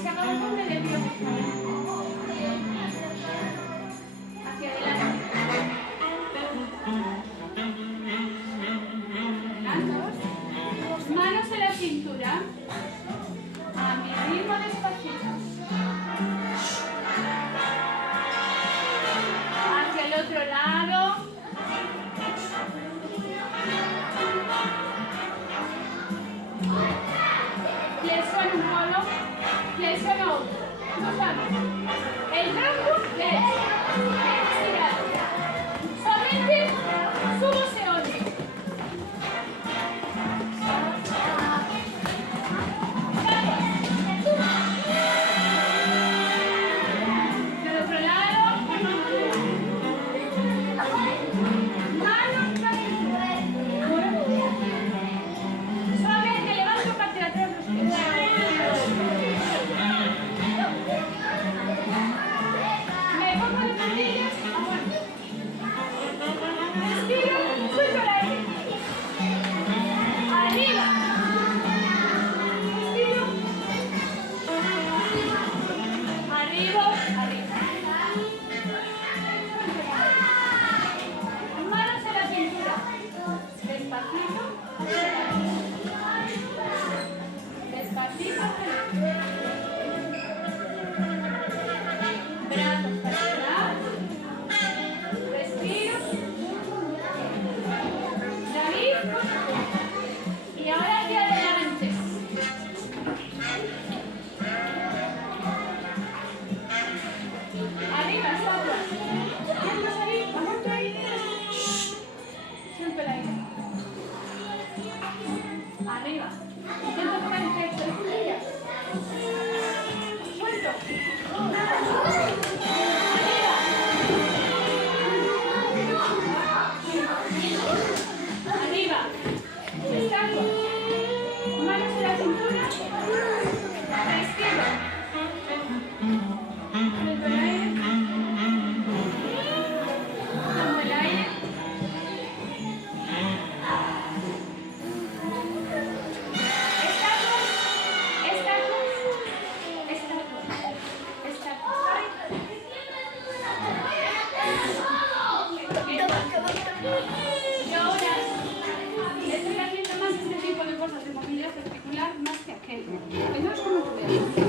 Se acabó el nombre del tío. Hacia adelante. Manos en la cintura. A mi ritmo despacito. Hacia el otro lado. Flexiona un polo, flexiona otro. No sabes. El rango es estirar. Solamente subo se oye. Del otro lado. Manos para suavemente levanto parte de atrás los pies. Me pongo de puntillas, aguanto. Respiro, suelto el aire. Arriba. Respiro. Arriba, arriba. Manos en la cintura. Despacito. Despacito. Brazos para atrás. Respiro. Nariz. Y ahora hacia adelante. Arriba, salta. Vamos ahí, aguanto ahí. Suelto el aire. Arriba. Intento tocar el pecho de puntillas. Suelto. Arriba. Arriba. Descanso. Manos en la cintura. Respiro. Suelto el aire. Tomo el aire. Y ahora estoy haciendo más este tipo de cosas de movilidad articular más que aquello. Entonces, ¿cómo tú ves?